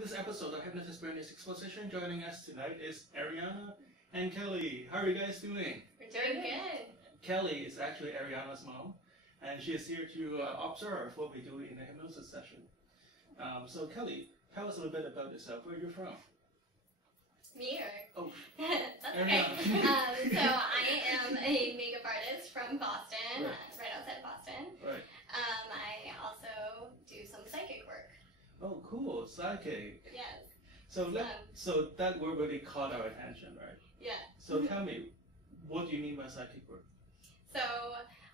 this episode of Hypnotist Brand's Exposition. Joining us tonight is Ariana and Kelly. How are you guys doing? We're doing good. Kelly is actually Ariana's mom, and she is here to observe what we do in the hypnosis session. So Kelly, tell us a little bit about yourself. Where you're from? Me or? Oh, that's okay. So I am a makeup artist from Boston, right outside Boston. Right. I also do some psychic work. Oh, cool. Psychic. Yes. So that word really caught our attention, right? Yeah. So tell me, what do you mean by psychic work? So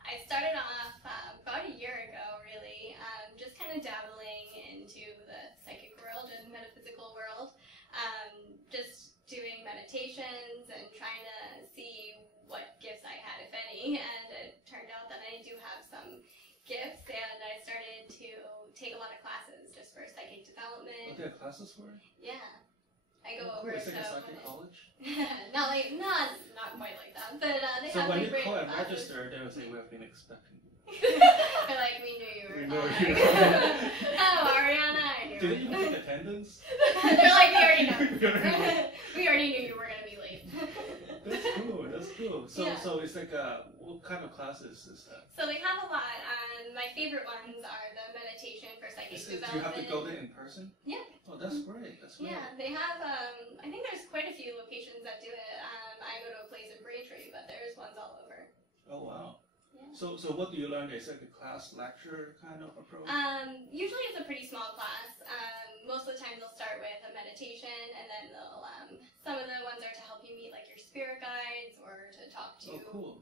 I started off about a year ago, really, just kind of dabbling into the psychic world and metaphysical world, just doing meditations and trying to see what gifts I had, if any, and it turned out that I do have some gifts, and I started to take a lot of classes just for psychic development. What, there are classes for it? Yeah. I go over It's to like a psychic college? not quite like that, but they so have when like you great call and classes. register, they will say, we have been expecting you. They're like, we knew you were calling. Oh, Ariana, I knew. Do they even take attendance? They're like, we already know. We already knew you were going to be late. That's cool, that's cool. So, yeah. so it's like, what kind of classes is that? So they have a lot. My favorite ones are the meditation for psychic development. Do you have to go there in person? Yeah. Oh, that's great, that's great. Yeah, they have, I think there's quite a few locations that do it. I go to a place in Braintree, but there's ones all over. Oh, wow. Yeah. So what do you learn? Is it like a class lecture kind of approach? Usually it's a pretty small class. Most of the time they'll start with a meditation, and then they'll, some of the ones are to help you meet like your spirit guides, or to talk to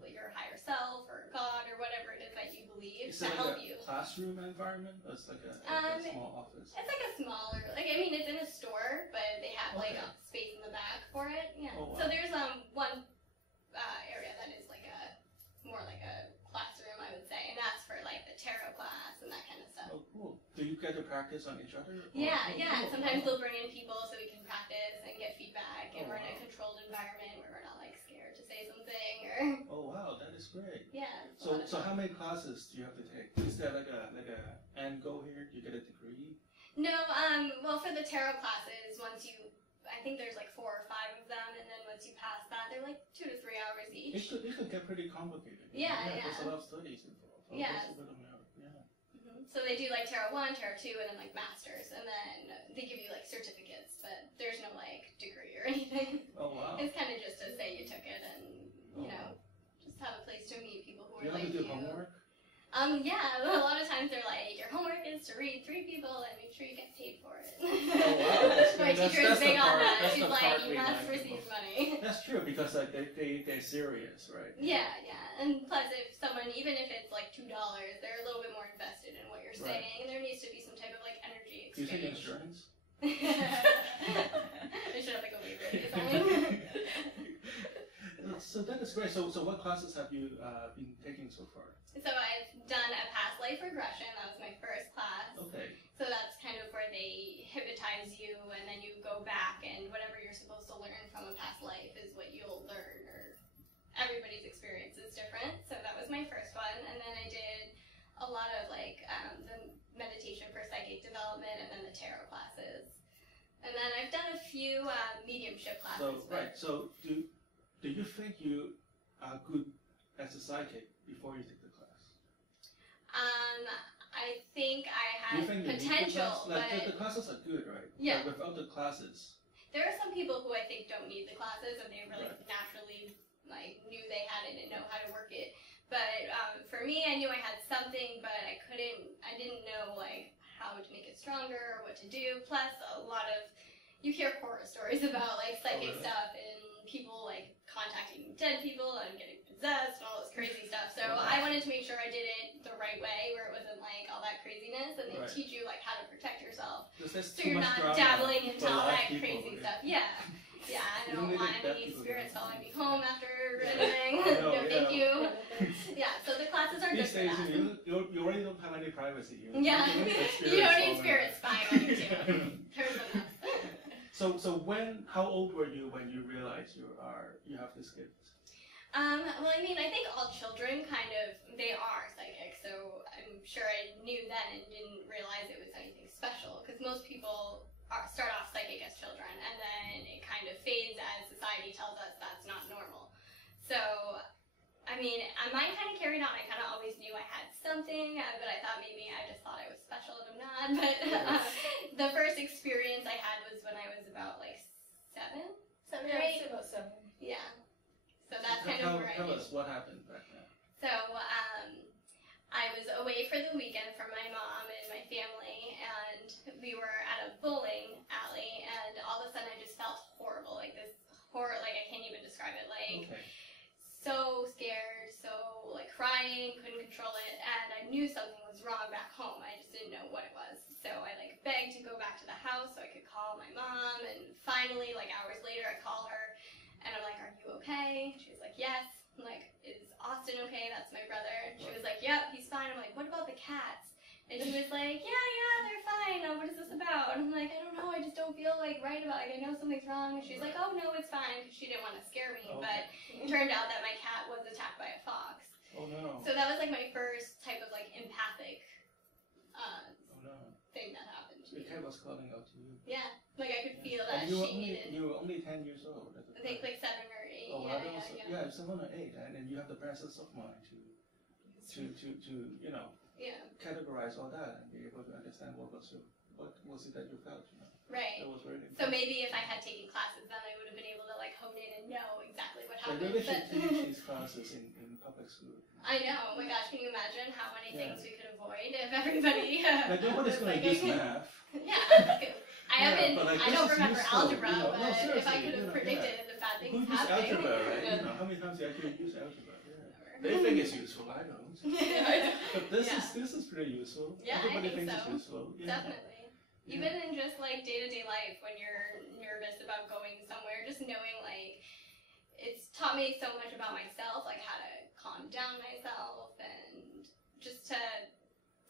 your higher self, or God, or whatever it is that you believe Is to it help like you. A classroom environment? Or it's like a small office? It's like a smaller, like, I mean, it's in a store, but they have like a space in the back for it. Yeah. Oh, wow. So there's one area that is like more like a classroom, I would say, and that's for like the tarot class and that kind of stuff. Oh, cool. Do you get to practice on each other? Yeah, oh, yeah. Cool. Sometimes they'll bring in people so we can practice and get feedback, and we're in a wow. controlled environment where we're not like scared to say something or. Oh wow, that is great. Yeah. So how many classes do you have to take? Is there like a end goal here? Do you get a degree? No. Well, for the tarot classes, I think there's like 4 or 5 of them, and then once you pass that, they're like 2 to 3 hours each. It could get pretty complicated. Yeah. There's a lot of studies involved. Oh, yeah. That's a bit of an hour. Yeah. So they do like Tarot 1, Tarot 2, and then like Masters, and then they give you like certificates, but there's no like degree or anything. Oh wow. It's kind of just to say you took it, and you know, just have a place to meet people who are like you. Do you have to do homework? Yeah, a lot of times they're like, your homework is to read 3 people and make sure you get paid for it. Oh wow. My teacher is big on that. That's She's like, you we must like receive money. That's true, because like they're serious, right? Yeah, yeah. And plus, if someone, even if it's like $2, they're a little bit more invested in what you're saying, and there needs to be some type of like energy exchange. Do you take insurance? I should have like a waiver or something. So that is great. So what classes have you been taking so far? So I've done a past life regression. That was my first class. Okay. So that's kind of where they hypnotize you, and then you go back, and whatever you're supposed to learn from a past life is what you'll learn, or everybody's experience is different. So that was my first one, and then I did a lot of like the meditation for psychic development, and then the tarot classes. And then I've done a few mediumship classes. So do you think you are good as a psychic before you take the class? I think I Do you had think potential, the but classes are good, right? Yeah. But without the classes, there are some people who I think don't need the classes, and they really naturally like knew they had it and know how to work it. But for me, I knew I had something, but I didn't know like how to make it stronger or what to do. Plus, you hear horror stories about like psychic stuff and people like contacting dead people and getting possessed and all this crazy stuff. So I wanted to make sure I did it the right way, where it wasn't like all that craziness, and they teach you like how to protect yourself. So you're not dabbling into all that crazy stuff. Yeah. Yeah, I don't want any spirits following me home after anything. No, thank you. Yeah, so the classes are good for that. You already don't have any privacy here. Yeah, you don't need spirits spying on you too. Turn them up. So how old were you when you realized you have this gift? Well, I mean, I think all children they are psychic, so I'm sure I knew then and didn't realize it was anything special, because most people start off psychic as children, and then it kind of fades as society tells us that's not normal. So, I mean, mine kind of carried on. I kind of always knew I had something, but I thought maybe I just thought I was special and I'm not. But the first experience I had was when I was about like 7 or 8. About 7. Yeah. So that's kind of where I Tell knew. us what happened back then. So, I was away for the weekend from my mom and my family, and we were at a bowling alley, and all of a sudden I just felt horrible, like this horror, like I can't even describe it, like so scared, so like crying, couldn't control it, and I knew something was wrong back home. I just didn't know what it was. So I like begged to go back to the house so I could call my mom, and finally, like hours later, I call her, and I'm like, "Are you okay?" She was like, "Yes." I'm like, "Is Austin okay?" That's my brother. And she was like, "Yep, he's fine." I'm like, "What about the cats?" And she was like, yeah, they're fine. What is this about? And I'm like, I don't know. I just don't feel like right about it. Like, I know something's wrong. And she's like, oh, no, it's fine. She didn't want to scare me. But it turned out that my cat was attacked by a fox. Oh, no. So that was like my first type of like empathic thing that happened to The me. cat was calling out to you. Yeah. Like I could feel that And you she needed. You were only 10 years old at the I think time. like 7 or 8. Oh, Yeah. 7 or 8. And then you have the presence of mind to you know, categorize all that and be able to understand what was it that you felt, you know. Right. That was very So important. maybe if I had taken classes, then I would have been able to like hone in and know exactly what They happened. really should teach these classes in public school. I know. Oh my gosh, can you imagine how many things we could avoid if everybody Like nobody's going to use math. Yeah. I haven't. But, like, I don't remember useful, algebra, you know, no, but if I seriously, could have predicted the bad Who things uses happening. algebra, right? You know, how many times do you actually use algebra? They think it's useful. I don't. But this is pretty useful. Yeah, Everybody I think thinks so. it's useful. Yeah. Definitely. Even in just like day-to-day life, when you're nervous about going somewhere, just knowing like it's taught me so much about myself, like how to calm down myself and just to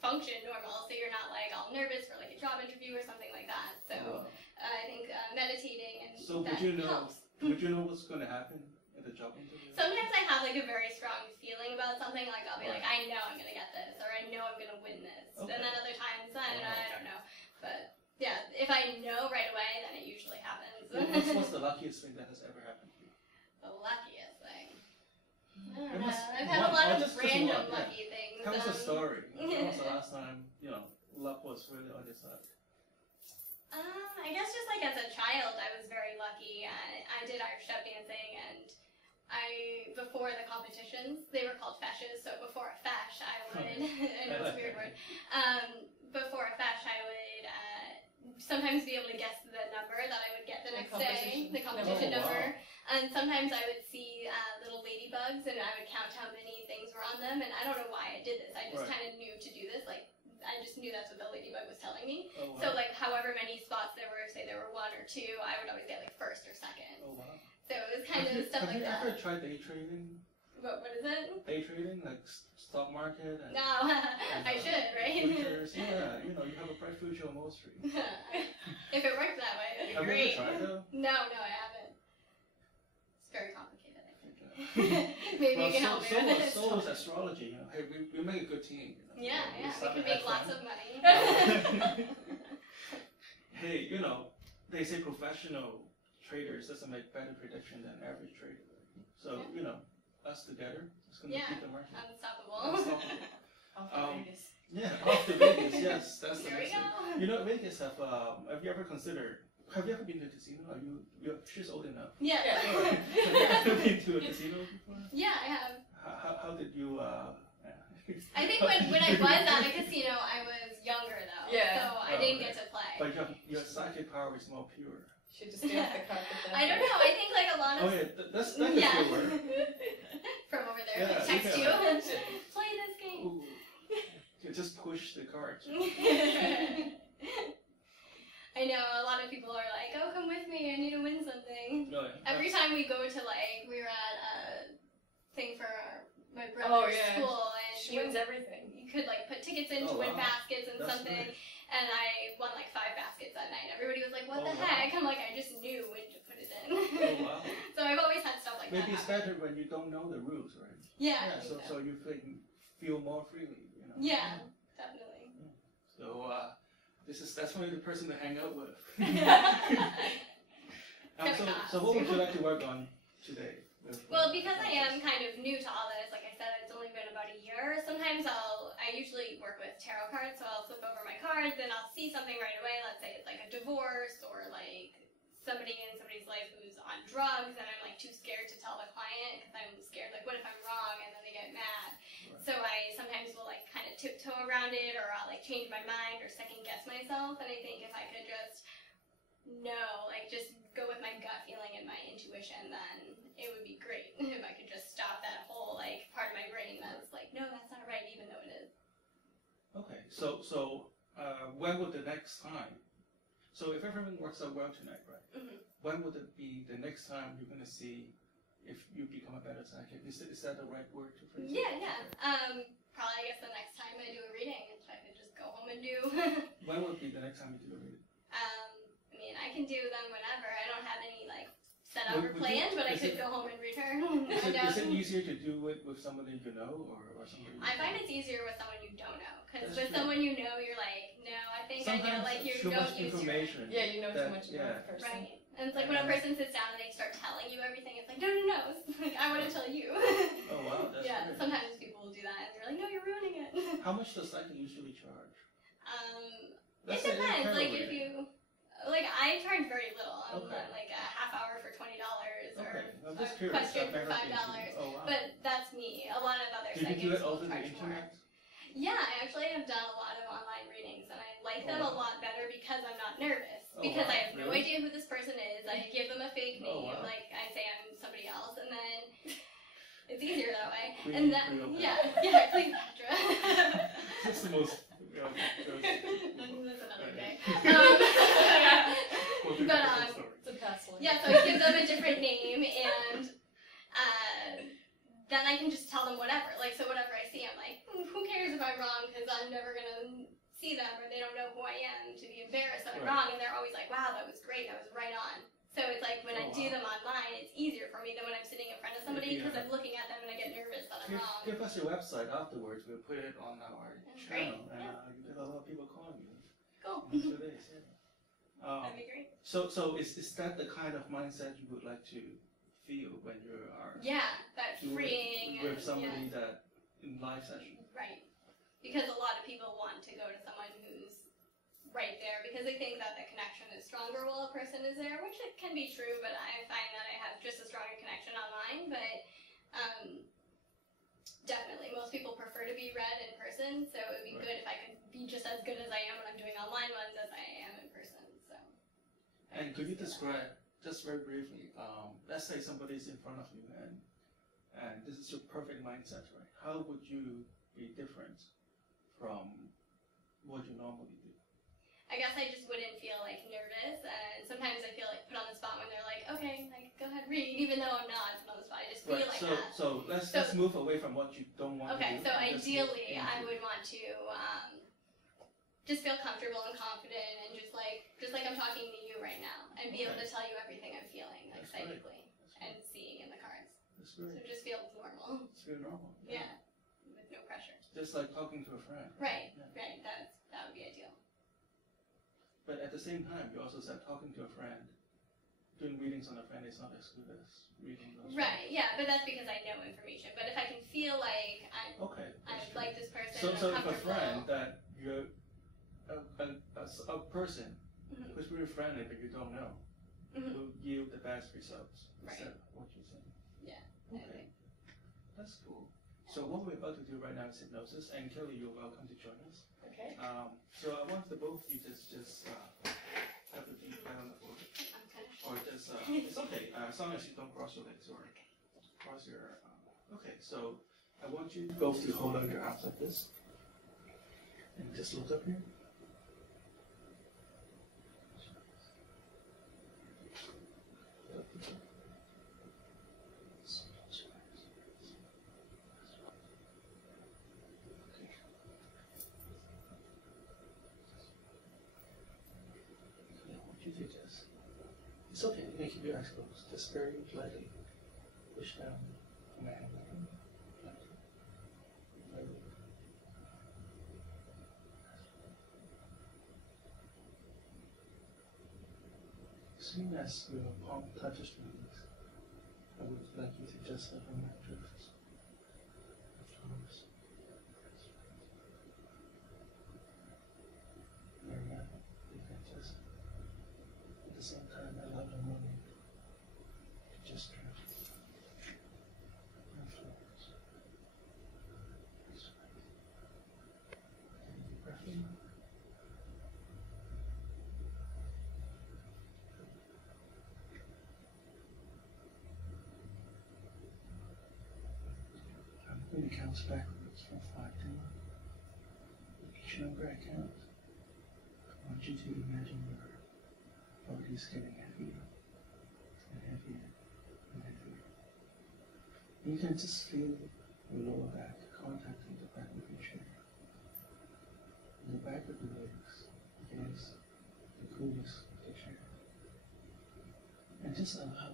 function normal, so you're not like all nervous for like a job interview or something like that. So I think meditating and that helps. Would you know what's going to happen at the job interview? Sometimes I have like a very strong feeling about something, like I'll be like, I know I'm gonna get this, or I know I'm gonna win this. And then other times, I don't know. But yeah, if I know right away, then it usually happens. What's the luckiest thing that has ever happened to you? The luckiest thing. I don't It know. must- I've had a lot of just random one, lucky things. Tell us a story. When was the last time, you know, luck was really on your side? I guess just like as a child, I was very lucky. I did Irish step dancing, and before the competitions, they were called feshes, so before a fesh, I would, I know it's a weird word, before a fesh, I would sometimes be able to guess the number that I would get the next day, the competition number, and sometimes I would see little ladybugs, and I would count how many things were on them, and I don't know why I did this, I just kind of knew to do this, like, I just knew that's what the ladybug was telling me. Oh, wow. So like however many spots there were, say there were 1 or 2, I would always get like first or second. Oh, wow. So it was kind of stuff like that. Have you ever tried day trading? What is it? Day trading, like stock market? And, No, I should, right? Futures. Yeah, you know, you have a bright future on Wall Street. If it worked that way, that'd be Have great. you ever tried though? No, I haven't. It's very complicated, I think. Maybe you can help me with it. So is astrology. You know, hey, we make a good team. You know? Yeah, we could make lots of money. Hey, you know, they say professional traders doesn't make better prediction than average trader. So, you know, us together, it's going to beat the market. Unstoppable. Off to Vegas. Yeah, off to Vegas, yes, that's the There we message. go. You know, Vegas have you ever considered, have you ever been to a casino? She's old enough. Yeah. Have you ever been to a casino before? Yeah, I have. How did you, I think when I was at a casino, I was younger though. Yeah. So I didn't get to play. But your psychic power is more pure. Should just stay off the carpet then. I don't know. I think like a lot of. Oh yeah, that can still work. From over there, Yeah, like text you you. can. Play this game. Ooh. You just push the cards. I know a lot of people are like, "Oh, come with me. I need to win something." No, yeah, Every time we go to like, we were at a thing for my brother's school, and she wins everything. you could like put tickets in to win baskets and That's something. great. And I won like 5 baskets that night. Everybody was like, "What the wow. heck?" I'm like, I just knew when to put it in. Oh wow. So I've always had stuff like Maybe that. it's better when you don't know the rules, right? Yeah. I So think so you feel more freely, you know. Yeah, definitely. So That's definitely the person to hang out with. Fair enough. So what would you like to work on today? Well, because I am kind of new to all this, like I said, it's only been about a year. Sometimes I usually work with tarot cards, so I'll flip over my cards and I'll see something right away. Let's say it's like a divorce or like somebody in somebody's life who's on drugs, and I'm like too scared to tell the client because I'm scared, like, what if I'm wrong? And then they get mad. Right. So I sometimes will like kind of tiptoe around it, or I'll like change my mind or second guess myself. And I think if I could just know, like just go with my gut feeling and my intuition, then it would be great if I could just stop that whole like part of my brain that's like, no, that's not right, even though it is. Okay, so when would the next time? So if everything works out well tonight, right? Mm-hmm. When would it be the next time you're going to see if you become a better psychic? Is that the right word to phrase it? Yeah. Probably I guess the next time I do a reading, if I could just go home and do. When would be the next time you do a reading? I mean, I can do them whenever. I don't have any like set up or planned, but I could go home and read her. Is it easier to do it with somebody you know or somebody? I find it's easier with someone you don't know, because with someone you know, you're like, no, I think sometimes I know, like you don't use information. Yeah, you know too much about the person. Right. And it's like when a person sits down and they start telling you everything, it's like, no, like, I want to tell you. Oh wow, that's weird. Sometimes people will do that and you're like, no, you're ruining it. How much does psychic usually charge? It depends. Like if you, like I charge very little. Like a half hour for $20 or a question for $5. Oh, wow. But that's me. A lot of other psychics will charge more. Internet? Yeah, I actually have done a lot of online readings, and I like them a lot better because I'm not nervous. Because I have no idea who this person is. I give them a fake name, like I say I'm somebody else, and then it's easier that way. And then Cleopatra. That's the most. That's another day. Yeah, so I give them a different name, and then I can just tell them whatever. Like, so whatever I see, I'm like, who cares if I'm wrong, because I'm never going to see them, or they don't know who I am to be embarrassed that I'm wrong, and they're always like, wow, that was great, that was right on. So it's like, when I do them online, it's easier for me than when I'm sitting in front of somebody, because I'm looking at them and I get nervous that I'm wrong. Give us your website afterwards, we'll put it on our channel, and you get a lot of people calling you. Cool. In 2 days, that'd be great. So is that the kind of mindset you would like to feel when you are that freeing with somebody that in live session? Right. Because a lot of people want to go to someone who's right there because they think that the connection is stronger while a person is there, which it can be true, but I find that I have just a stronger connection online. But definitely, most people prefer to be read in person, so it would be good if I could be just as good as I am when I'm doing online ones as I am in person. So. And could you describe, just very briefly, let's say somebody's in front of you and this is your perfect mindset, right? How would you be different from what you normally do? I guess I just wouldn't feel like nervous, and sometimes I feel like put on the spot when they're like, okay, like go ahead read, even though I'm not put on the spot. I just feel like that. So let's move away from what you don't want to do. Okay, so ideally I would want to just feel comfortable and confident, and just like I'm talking to you right now, and be able to tell you everything I'm feeling, like psychically, and seeing in the cards. That's great. So it just feels normal. It's very normal. Yeah, with no pressure. Just like talking to a friend. Right, right. That would be ideal. But at the same time, you also said talking to a friend, doing readings on a friend is not as good as reading those. Right, yeah, but that's because I know information. But if I can feel like I like this person, so if a friend that you're a person who's really friendly but you don't know, will yield the best results. Is that what you're saying? Yeah. Okay. That's cool. So what we're about to do right now is hypnosis, and Kelly, you're welcome to join us. Okay. So I want the both of you just have the feet flat on the floor, or just it's okay as long as you don't cross your legs or cross your. Okay, so I want you both to hold out your arms like this, and just look up here. It's okay, you can keep your eyes closed. Just very lightly push down on my hand. soon as your palm touches my knees, I would like you to just let your mind drift. Ariana, you can just, at the same time, allow the moment to just drift and float. That's right. Take a deep breath in. I'm going to count backwards from 5 to 1. Each number I count, I want you to imagine your body's getting heavier and heavier and heavier. You can just feel your lower back contacting the back of your chair. And the back of the legs against the coolness of the chair. And just allow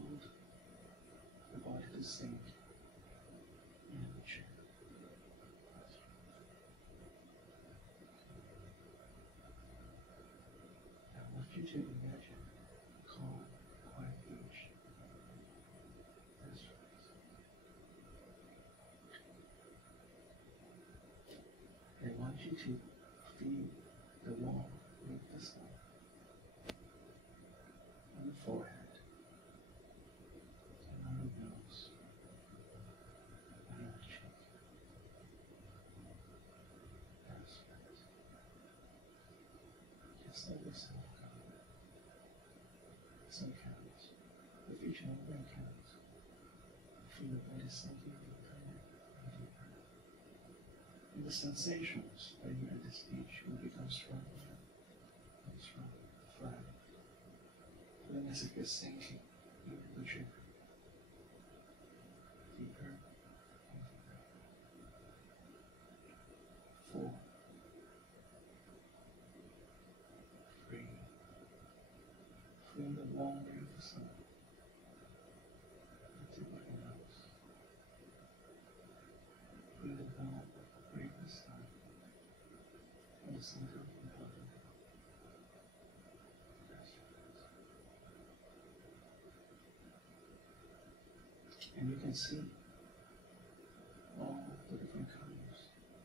the body to sink in the chair. I want you to imagine a calm, quiet beach. That's right. I want you to feel the warmth of the sun on the forehead, and on the nose, and on the cheek. That's right. Just let yourself go. Some counts. With each number counts. Feel the body sinking deeper and deeper. And the sensations when you're at this beach will become stronger and stronger, flat. Feeling as if you're sinking into the chair. Deeper and deeper. 4. 3. Feel the warm ray of the sun. The tip of your nose. Feel the warm ray of the sun on the center of your body. That's right. And you can see all the different colors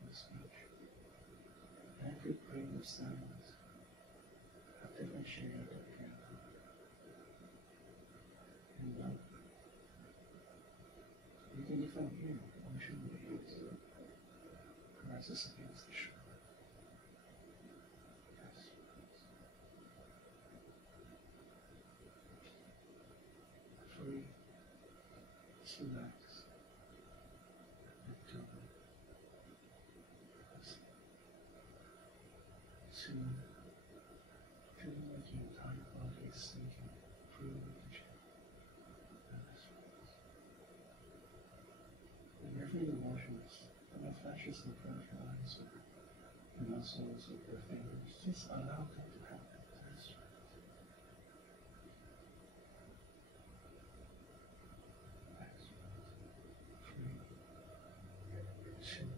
of speech. Every grain of sounds have different shades of piano and love. You can even hear ocean waves caresses against the shore. That's right. Free. Just relax. Let go. That's it. Soon, feeling like your entire body is sinking through the chair. That's right. And every emotions that flashes in front of your eyes or your muscles or your fingers, just allow them to happen. That's right. That's right. Free. 2.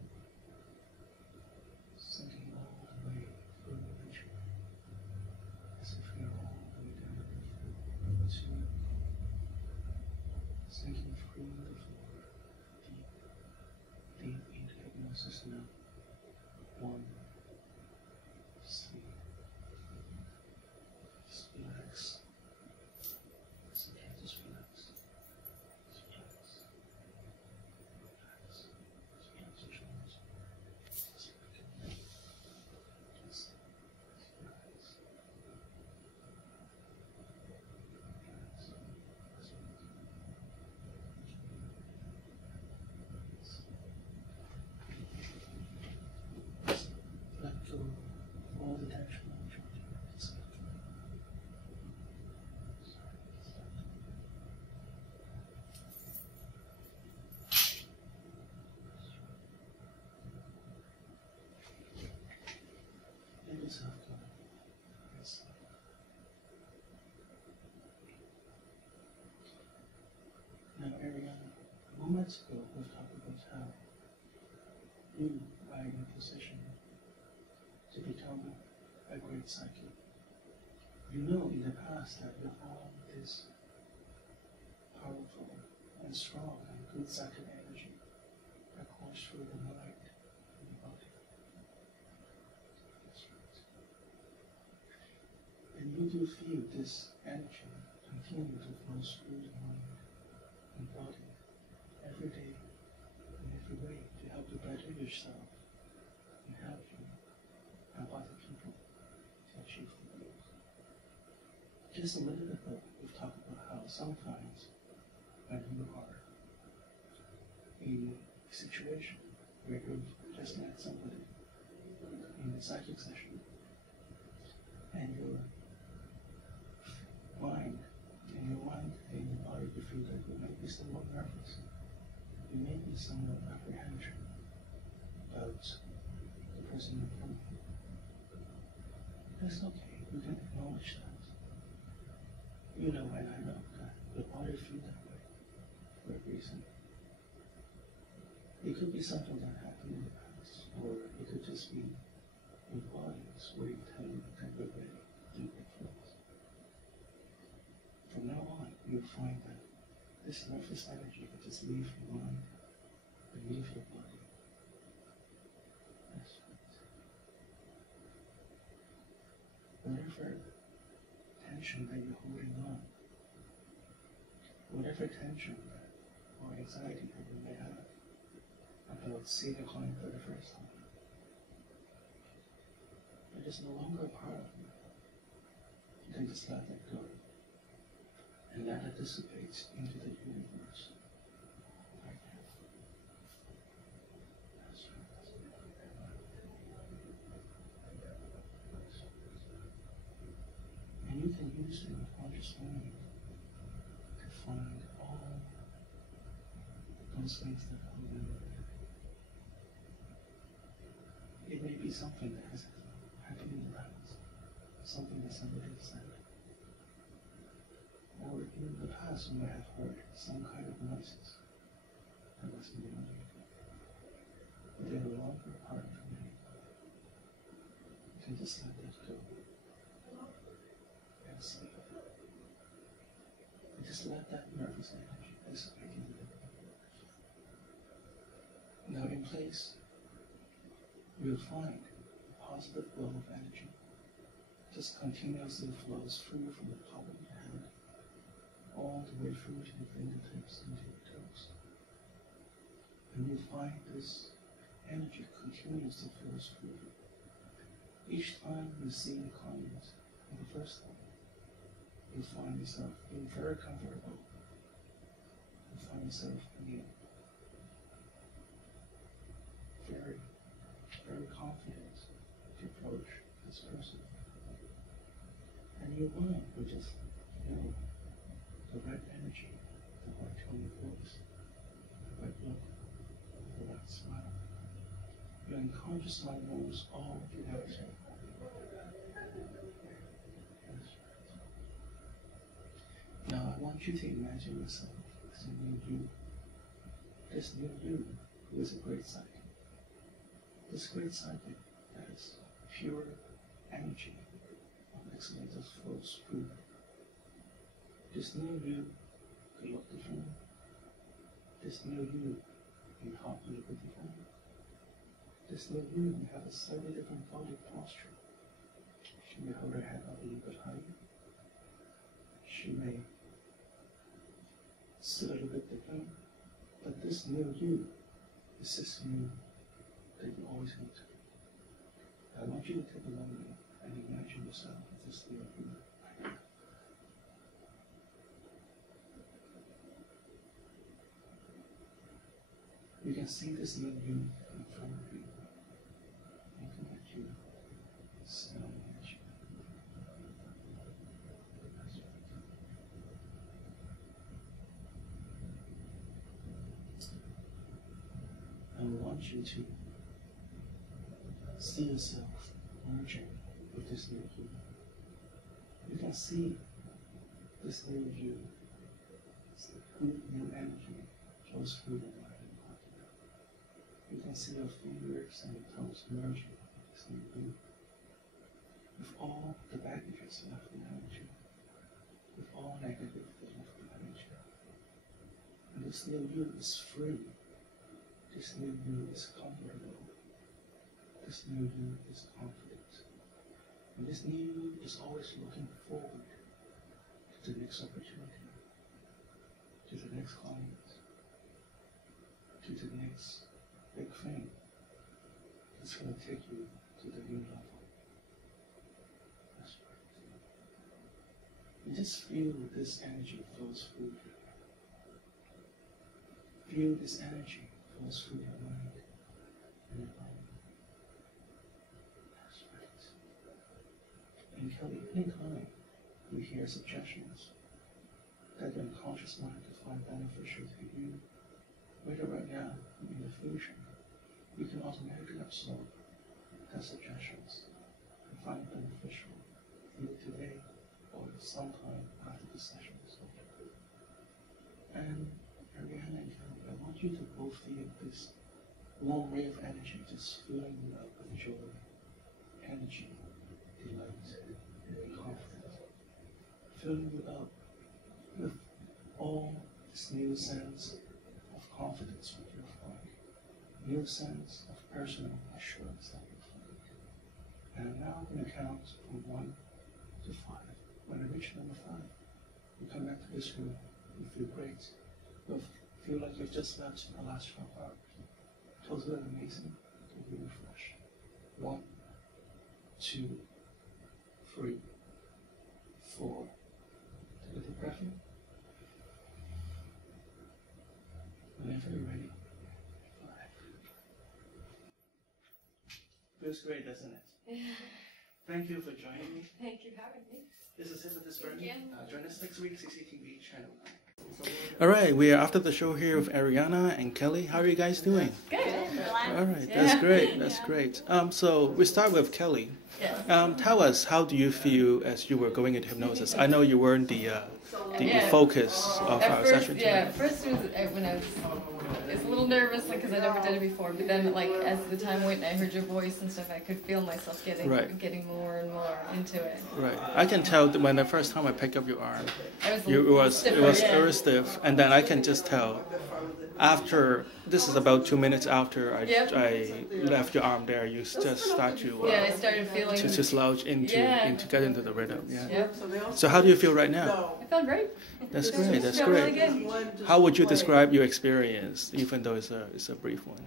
Sinking all the way through the chair. As if you're all the way down to the floor. 2. Sinking through the floor. Deep into hypnosis now. 1. Sleep. Just relax. Just relax. Just relax. Just relax. Relax. Just relax your shoulders. Just relax. Just relax. Let go of all the tension on your shoulders. Let yourself go. Yes. Now, Ariana, moments ago we talked about how you are in a position to become a great psychic. You know in the past that your arm short-circuit energy that courses through the mind and the body. That's right. And you do feel this energy continue to flow through the mind and body every day in every way to help you better yourself and help you help other people to achieve the goals. Just a little bit ago, we've talked about how sometimes when you are in a situation where you've just met somebody in a psychic session and your mind and your body, you feel that you may be somewhat nervous, you may be somewhat apprehension about the person in front of you. That's okay, you can acknowledge that. You know and I know that your body feels that way for a reason. It could be something that happened in the past, or it could just be your body's way of telling you that you're ready to do it first. From now on, you'll find that this nervous energy will just leave your mind and leave your body. That's right. Whatever tension that you're holding on, whatever tension or anxiety that you may have about seeing a client for the first time, it is no longer a part of you. You can just let that go and let it dissipate into the universe. Right now. That's right. And you can use your conscious mind to find all those things that hold you. It may be something that has happened in the past, something that somebody said. Or in the past, you may have heard some kind of noises that was beyond you. But they are no longer a part of you. You can just let that go and sleep. And just let that nervous energy dissipate into the universe. Now, in place, you'll find a positive flow of energy just continuously flows through from the top of your head all the way through to your fingertips and to your toes. And you find this energy continues to flow through. Each time you see the client for the first time, you find yourself being very comfortable. You find yourself being very confident to approach this person. And your mind will just feel the right energy, the right tone of voice, the right look, the right smile. Your unconscious mind knows all of the action. Now I want you to imagine yourself as a new you. This new you who is a great psychic. This great psychic that is pure energy of excellence that flows through. This new you could look different. This new you can talk a little bit different. This new you may have a slightly different body posture. She may hold her head up a little bit higher. She may sit a little bit different. But this new you is this new that you always need to be. I want you to take a moment and imagine yourself as this new you right now. You can see this new you in front of you, looking at you, smiling at you. I want you to see yourself merging with this new you. You can see this new you, this good new energy flows through your mind and body. You can see your fingers and your toes merging with this new you. With all the baggages left behind you, with all negativity left behind you. And this new you is free. This new you is comfortable. This new you is confident. And this new you is always looking forward to the next opportunity, to the next client, to the next big thing. It's going to take you to the new level. That's right. You just feel this energy flows through you. Feel this energy flows through your mind and your body. That's right. And Kelly, anytime you hear suggestions that your unconscious mind could find beneficial to you, whether right now or in the future, you can automatically absorb the suggestions and find it beneficial either today or sometime after the session is over. And Ariana and Kelly, I want you to both feel this warm ray of energy just filling you up with joy, energy, delight, and confidence. Filling you up with all this new sense of confidence with your find, new sense of personal assurance that you find. And I'm now going to count from 1 to 5. When I reach number 5, you come back to this room, you feel great. You feel like you've just slept the last 12 hours. Totally amazing, totally refreshed. 1, 2, 3, 4. Take a deep breath in. Whenever you're ready. 5. Feels great, doesn't it? Yeah. Thank you for joining me. Thank you for having me. This is Hypnotist Bernie. Join us next week, CCTV channel 9. All right, we are after the show here with Ariana and Kelly. How are you guys doing? Good. All right, that's great. That's great. So we start with Kelly. Yes. Tell us, how do you feel as you were going into hypnosis? I know you weren't the focus of our session today. Yeah, first it was when I was a little nervous because I never did it before. But then, like as the time went, and I heard your voice and stuff. I could feel myself getting more and more into it. Right. I can tell that when the first time I picked up your arm, It was very stiff, and then I can just tell. After this is about 2 minutes after I left your arm there, you just start to I started feeling to slouch into get into the rhythm. Yeah. Yep. So how do you feel right now? I felt great. That's great. That's Really great. good. How would you describe your experience, even though it's a brief one?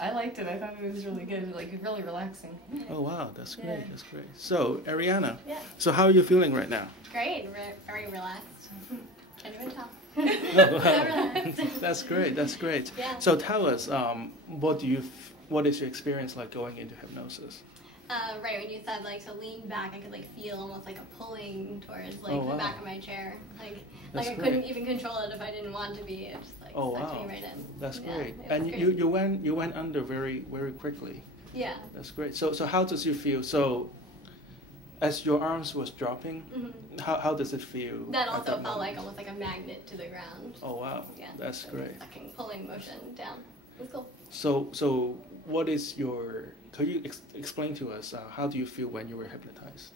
I liked it. I thought it was really good. Like really relaxing. Oh wow, that's great. That's great. So Ariana, Yeah. so how are you feeling right now? Great, very relaxed. Can't even tell. Oh, wow. That's great. That's great. Yeah. So tell us, what is your experience like going into hypnosis? Right, when you said like to lean back, I could like feel almost like a pulling towards like Oh, wow. the back of my chair. Like That's I great. couldn't even control it if I didn't want to be. It just like Oh sucked wow, me right in. that's Yeah, great. it was And great. you went under very quickly. Yeah. That's great. So how does you feel? So as your arms was dropping, Mm-hmm. how does it feel? That at also felt moment? like almost like a magnet to the ground. Oh wow, Yeah. that's great. Sucking, pulling motion down. It was cool. So what is your? Could you explain to us how do you feel when you were hypnotized?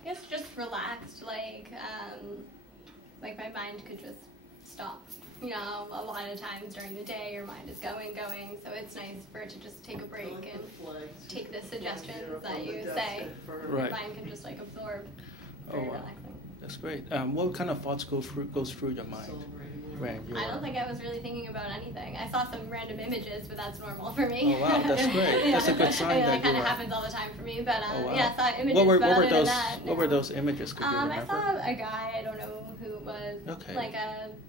I guess just relaxed, like my mind could just stop. You know, a lot of times during the day your mind is going, so it's nice for it to just take a break and take the suggestions that you say. Right. Your mind can just like absorb. Oh Very wow, relaxing. that's great. What kind of thoughts goes through your mind when you? I don't think I was really thinking about anything. I saw some random images, but that's normal for me. Oh wow, that's great. That's a good sign Yeah, that that kind you of are. happens all the time for me. But Oh, wow. yeah, I saw images. What were but other those? than that, What were those images? Could you I remember? saw a guy. I don't know who it was. Okay. Like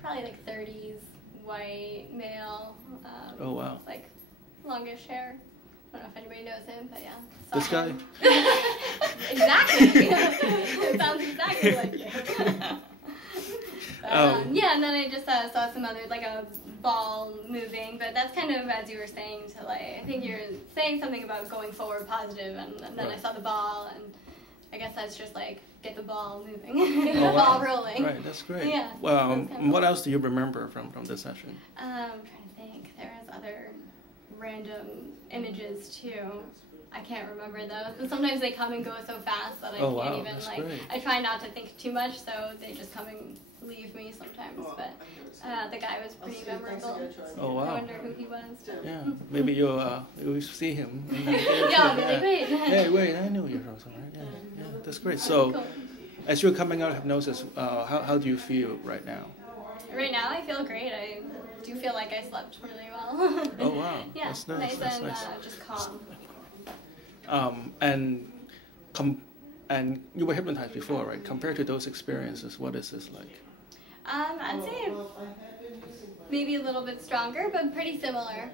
probably like 30s white male. Oh wow. Like longish hair. I don't know if anybody knows him, but yeah. This guy? Exactly. It sounds exactly like you. Yeah, and then I just saw some other, like a ball moving, but that's kind of as you were saying to like, I think you're saying something about going forward positive, and then I saw the ball, and I guess that's just like, get the ball moving, get the ball rolling. Right, that's great. Yeah. Well, That's kind of what else do you remember from the session? I'm trying to think. There was other random images too. I can't remember those. But sometimes they come and go so fast that I Oh, can't wow, even that's like. great. I try not to think too much, so they just come and leave me sometimes. But the guy was pretty memorable. Oh, wow. I wonder who he was. Yeah, maybe you'll see him. Yeah, I'll be like, wait. Hey, wait, I knew you were something, right? Yeah, that's great. So, Cool. as you're coming out of hypnosis, how do you feel right now? Right now, I feel great. I do feel like I slept really well. Oh, wow. Yeah, That's nice. That's and nice. just calm. And you were hypnotized before, right? Compared to those experiences, what is this like? I'd say maybe a little bit stronger, but pretty similar.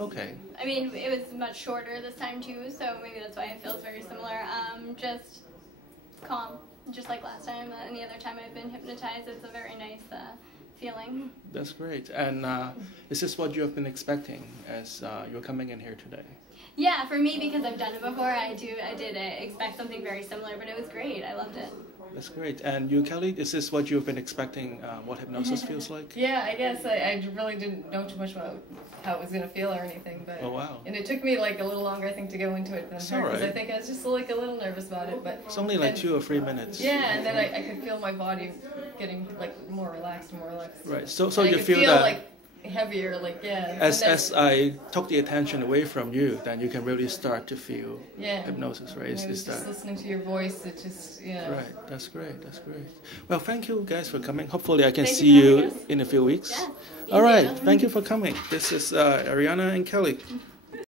Okay. I mean, it was much shorter this time too, so maybe that's why it feels very similar. Just calm, just like last time. Any other time I've been hypnotized, it's a very nice feeling. That's great. And is this what you have been expecting as you're coming in here today? Yeah, for me, because I've done it before, I did expect something very similar, but it was great. I loved it. That's great. And you, Kelly, is this what you've been expecting, what hypnosis feels like? Yeah, I guess I really didn't know too much about how it was going to feel or anything. But Oh, wow. And it took me like a little longer, I think, to go into it than It's her, because alright. I think I was just like a little nervous about it. But It's only like then- 2 or 3 minutes. Yeah, and then I could feel my body getting like more relaxed. Right. So And I you could feel that like heavier, like yeah. as and then- as I took the attention away from you, then you can really start to feel yeah. hypnosis, right? And I was Is just that listening to your voice. It just right? That's great. That's great. Well, thank you guys for coming. Hopefully, I can Thank see you for you having us. in a few weeks. Yeah. All right. Thank you for coming. This is Ariana and Kelly.